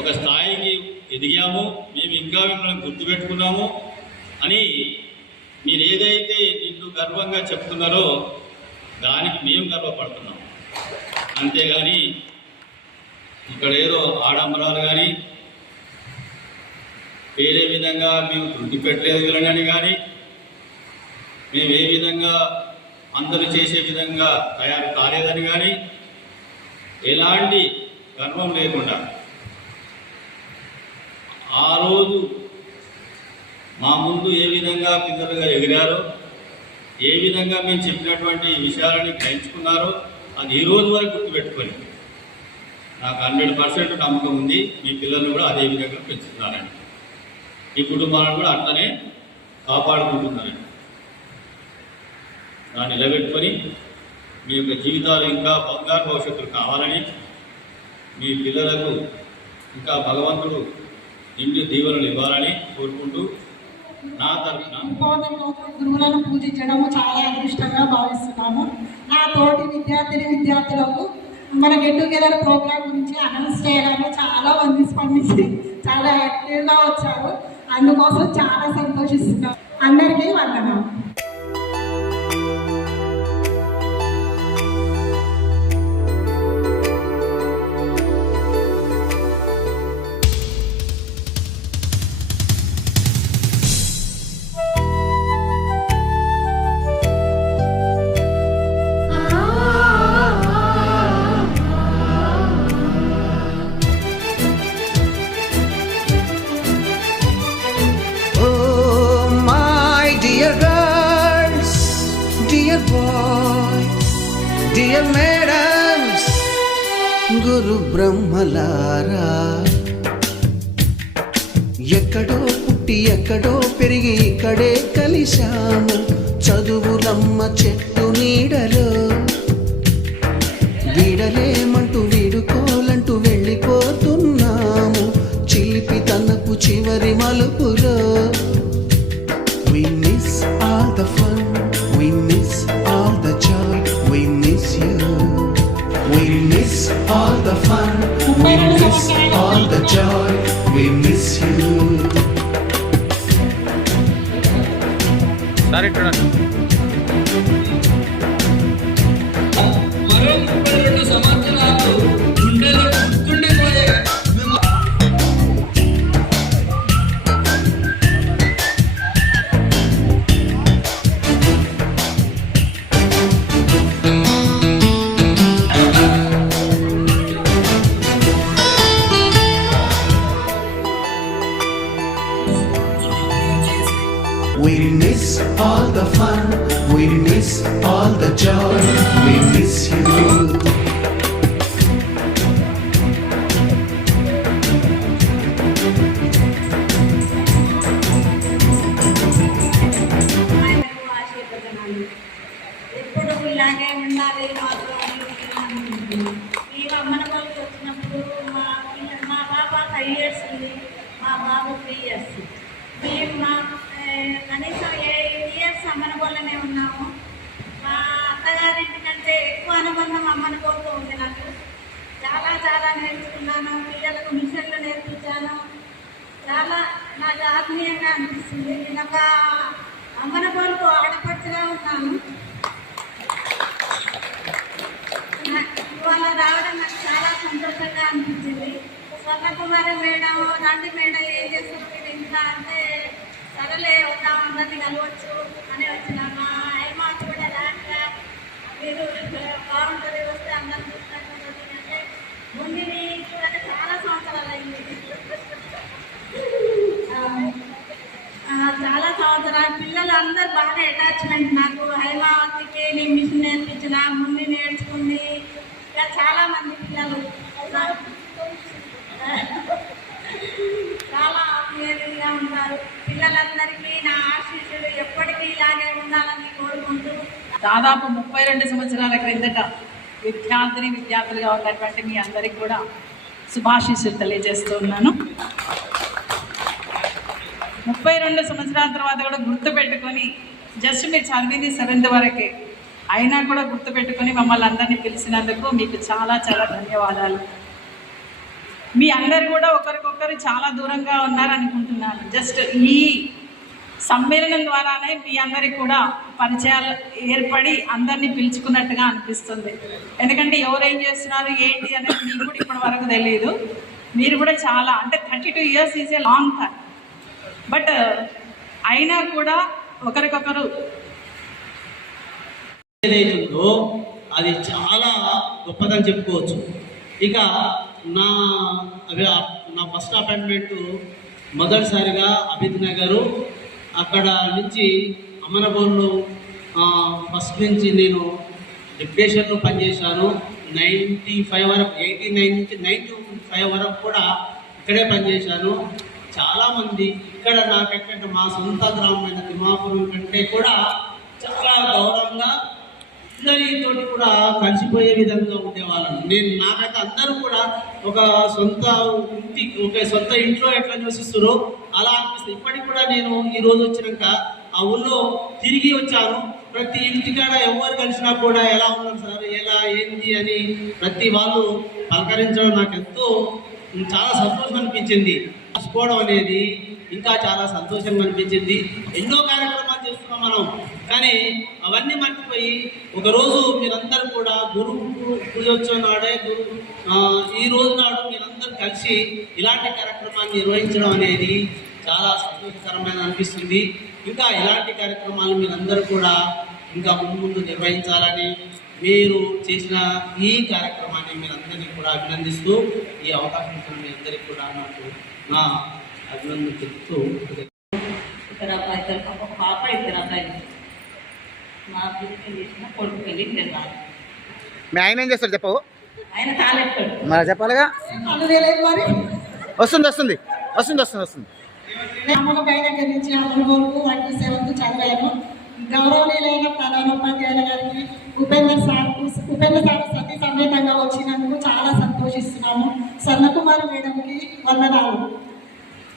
ఒక స్థాయికి ఎదిగాము, మేము ఇంకా మిమ్మల్ని గుర్తుపెట్టుకున్నాము అని మీరు ఏదైతే నిన్ను గర్వంగా చెప్తున్నారో దానికి మేము గర్వపడుతున్నాం. అంతేగాని ఇక్కడ ఏదో ఆడంబరాలు కానీ వేరే విధంగా మేము తృప్తి పెట్టలేదు అని కానీ మేము ఏ విధంగా అందరూ చేసే విధంగా తయారు కాలేదని కానీ ఎలాంటి గర్వం లేకుండా ఆ రోజు మా ముందు ఏ విధంగా పిల్లలుగా ఎగిరారో, ఏ విధంగా మేము చెప్పినటువంటి విషయాలని గ్రహించుకున్నారో అది ఈ రోజు వరకు గుర్తుపెట్టుకొని నాకు 100% నమ్మకం ఉంది. మీ పిల్లల్ని కూడా అదే విధంగా పెంచుతున్నారని, ఈ కుటుంబాలను కూడా అట్లనే కాపాడుకుంటున్నారని దాన్ని నిలబెట్టుకొని మీ యొక్క జీవితాలు ఇంకా బంగారు భవిష్యత్తులు కావాలని, మీ పిల్లలకు ఇంకా భగవంతుడు నిండి దీవెనలు ఇవ్వాలని కోరుకుంటూ నా తరఫున గురువులను పూజించడము చాలా అదృష్టంగా భావిస్తున్నాము. నా తోటి విద్యార్థులకు మన గెట్ టుగెదర్ ప్రోగ్రామ్ గురించి అనౌన్స్ చేయడానికి చాలా మంది స్పందించి చాలా యాక్టివ్గా వచ్చారు. అందుకోసం చాలా సంతోషిస్తున్నాం. అందరికీ వందనాలు. Dear madams, గురు బ్రహ్మలారా, ఎక్కడో పుట్టి ఎక్కడో పెరిగి ఇక్కడే కలిశాము. చదువులమ్మ చెట్టు నీడలో వీడలేమంటూ వీడుకోలంటూ వెళ్ళిపోతున్నాము. చిలిపి తనకు చివరి మలుపులో we miss all the fun, we miss all the joy, we miss you. We miss all the fun, we miss all the joy, we miss you. Sorry, Trinidad. We miss all the fun, we miss all the joy, we miss you. ఎప్పుడు ఇలాగే ఉండాలి. మీరు అమ్మన వాళ్ళకి వచ్చినప్పుడు మా పాప 5 years ఉంది, మా బాబు 3 years. మేము కనీసం 8 years అమ్మన వాళ్ళనే ఉన్నాము. మా అత్తగారింటి కంటే ఎక్కువ అనుబంధం అమ్మన కోరుతూ ఉంది. నాకు చాలా చాలా నేర్చుకున్నాను. పిల్లలకు మిషన్లు నేర్పించాను. చాలా నాకు ఆత్మీయంగా అనిపిస్తుంది. నేను ఒక అమ్మన కోరుకు ఆడపడుచుగా ఉన్నాను. ఇవాళ రావడం నాకు చాలా సంతోషంగా అనిపించింది. స్వర్ణకుమారి మేడం, రండి మేడం ఏం చేస్తారు మీరు ఇంకా అంటే సరేలే వద్దాం అందరినీ కలవచ్చు అని వచ్చిన. మా హైమాత్ కూడా రాక మీరు బాగుంటుంది వస్తే అందరిని చూసినట్టు అంటే ముందుని చూడండి చాలా సంవత్సరాలు అయింది. చాలా సంవత్సరాలు పిల్లలు అందరు బాగా అటాచ్మెంట్. నాకు హైమావతికి నేను మిషన్ నేర్పించిన, ముందు నేర్చుకుంది. ఇంకా చాలా మంది పిల్లలు చాలా ఆత్మీయంగా ఉంటారు. పిల్లలందరికీ నా ఆశీస్సులు ఎప్పటికీ ఇలాగే ఉండాలని కోరుకుంటూ దాదాపు 32 సంవత్సరాల క్రిందట విద్యార్థులుగా ఉన్నటువంటి మీ అందరికీ కూడా శుభాశీస్సులు తెలియజేస్తూ ఉన్నాను. 32 సంవత్సరాల తర్వాత కూడా గుర్తుపెట్టుకొని, జస్ట్ మీరు చదివింది 7th వరకే అయినా కూడా గుర్తుపెట్టుకొని మమ్మల్ని అందరినీ పిలిచినందుకు మీకు చాలా చాలా ధన్యవాదాలు. మీ అందరు కూడా ఒకరికొకరు చాలా దూరంగా ఉన్నారనుకుంటున్నాను. జస్ట్ ఈ సమ్మేళనం ద్వారానే మీ అందరికి కూడా పరిచయాలు ఏర్పడి అందరినీ పిలుచుకున్నట్టుగా అనిపిస్తుంది. ఎందుకంటే ఎవరేం చేస్తున్నారు ఏంటి అనేది మీకు కూడా ఇప్పటి వరకు తెలియదు. మీరు కూడా చాలా అంటే 32 years is a long time. But అయినా కూడా ఒకరికొకరు ఏదైతుందో అది చాలా గొప్పదని చెప్పుకోవచ్చు. ఇక నా ఫస్ట్ అపాయింట్మెంటు మొదటిసారిగా అభిత్ నగరు, అక్కడ నుంచి అమనబోన్లో ఫస్ట్ నుంచి నేను డిప్యుటేషన్లో పనిచేశాను. 95 వరకు 89 నుంచి 95 వరకు కూడా ఇక్కడే పనిచేశాను. చాలామంది ఇక్కడ నాకంటే మా సొంత గ్రామమైన తిమ్మాపురం కంటే కూడా చాలా గౌరవంగా అందరితోటి కూడా కలిసిపోయే విధంగా ఉండేవాళ్ళం. నాకైతే అందరూ కూడా ఒక సొంత ఇంట్లో ఎట్లా నివసిస్తారో అలా అనిపిస్తుంది. ఇప్పటికి కూడా నేను ఈరోజు వచ్చినాక ఆ ఊళ్ళో తిరిగి వచ్చాను. ప్రతి ఇంటికాడ ఎవరు కలిసినా కూడా ఎలా ఉన్నారు సార్, ఎలా ఏంటి అని ప్రతి వాళ్ళు పలకరించడం నాకు ఎంతో చాలా సంతోషం అనిపించింది. కలుసుకోవడం అనేది ఇంకా చాలా సంతోషంగా అనిపించింది. ఎన్నో కార్యక్రమాలు చేస్తున్నాం మనం, కానీ అవన్నీ మర్చిపోయి ఒకరోజు మీరందరూ కూడా గురు పూజోత్సవం నాడే ఈ రోజు నాడు మీరందరూ కలిసి ఇలాంటి కార్యక్రమాన్ని నిర్వహించడం అనేది చాలా సంతోషకరమైన అనిపిస్తుంది. ఇంకా ఇలాంటి కార్యక్రమాలు మీరందరూ కూడా ఇంకా ముందు నిర్వహించాలని మీరు చేసిన ఈ కార్యక్రమాన్ని మీరందరినీ కూడా అభినందిస్తూ ఈ అవకాశం ఇచ్చిన మీ అందరికీ కూడా నాకు నా అభినందన చెప్తూ ఇద్దరు అబ్బాయి, ఒక పాప, ఇద్దరు అబ్బాయిలు. మా పిల్లలు చేసిన కొడుకు పెళ్ళి వెళ్ళాలి. మీ ఆయన ఏం చేస్తారు చెప్పవు? ఆయన తాలెట్టాడు మరి చెప్పాలిగా. మరి వస్తుంది వస్తుంది వస్తుంది వస్తుంది వస్తుంది అమ్మలపై దగ్గర నుంచి అమలు వరకు 1 to 7 చదివాను. గౌరవనీయులైన ప్రధానోపాధ్యాయుల గారికి ఉపేంద్ర సార్ సతీ సమేతంగా వచ్చినందుకు చాలా సంతోషిస్తున్నాము. స్వర్ణకుమార్ మేడంకి వందనాలు.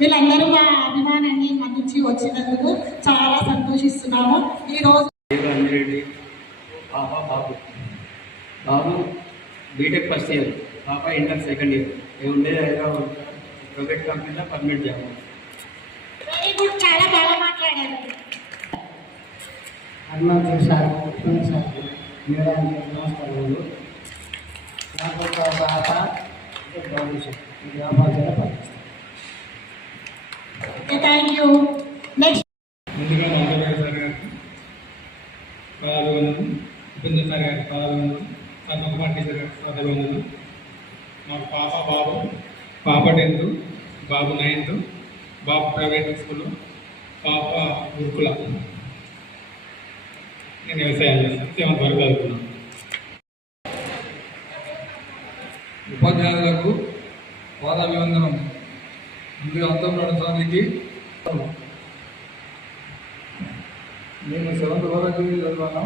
వీళ్ళందరూ మా అభిమానాన్ని మన్నించి వచ్చినందుకు చాలా సంతోషిస్తున్నాము. ఈరోజు పాప బాబు బీటెక్ ఫస్ట్ ఇయర్, పాప ఇంటర్ సెకండ్ ఇయర్. మేము ఉండేది హైదరాబాద్ ప్రైవేట్ కంపెనీలో పర్మనెంట్ జాబ్. వెరీ గుడ్, చాలా బాగా మాట్లాడారు. అరుణాచల్ సార్, సార్ మేడానికి నమస్కారాలు. నాకు ఒక పాప భవిష్యత్ వ్యాపారంగా పనిచేస్తాను. Thank you. నెక్స్ట్ ముందుగా నాగరాజు సార్ గారికి పాదాభివందనం, ఉపేంద్ర సార్ గారికి పాదాభివందనం, స్వర్ణకుమార్ టీచర్ గారికి పాదాభివందనం. మాకు బాబు, పాప 10th, బాబు 9th, బాబు ప్రైవేట్ స్కూల్, పాప గురుకుల. నేను వ్యవసాయం చేస్తాను, 7th వరకు చదువుకున్నాను. ఉపాధ్యాయులకు పాదాభివందనం. ముందుగా అంతఃప్రాణానికి నేను 7th వరకు చదివాను,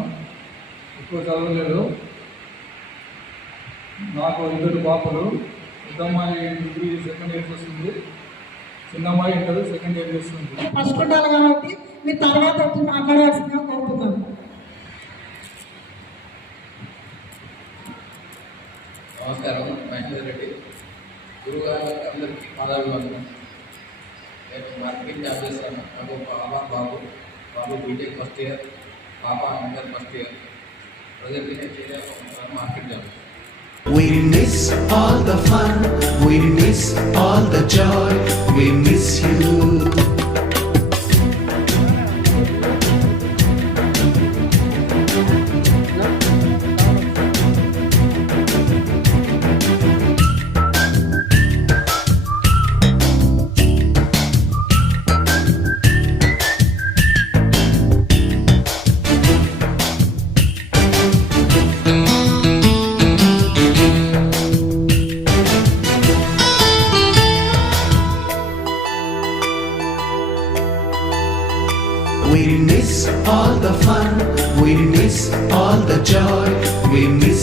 ఎక్కువ చదవలేదు. నాకు 2 పాపలు. పెద్దమ్మాయి డిగ్రీ సెకండ్ ఇయర్ వస్తుంది, చిన్నమ్మాయి ఇంటర్ సెకండ్ ఇయర్ చేస్తుంది. ఫస్ట్ ఉండాలి కాబట్టి మీరు తర్వాత వచ్చి మాట్లాడాల్సిందిగా కోరుతున్నాను. నమస్కారం, మహేందర్ రెడ్డి. గురువుగారు అందరికీ పాదాభివందనం. నేను మార్కెటింగ్ జాబ్ చేస్తాను. నాకు బాబు బీటెక్ ఫస్ట్ ఇయర్, పాప ఇంటర్ ఫస్ట్ ఇయర్. ప్రజెంట్ నేను market job. We miss all the fun, we miss all the joy, we miss you. We miss all the fun, we miss all the joy, we miss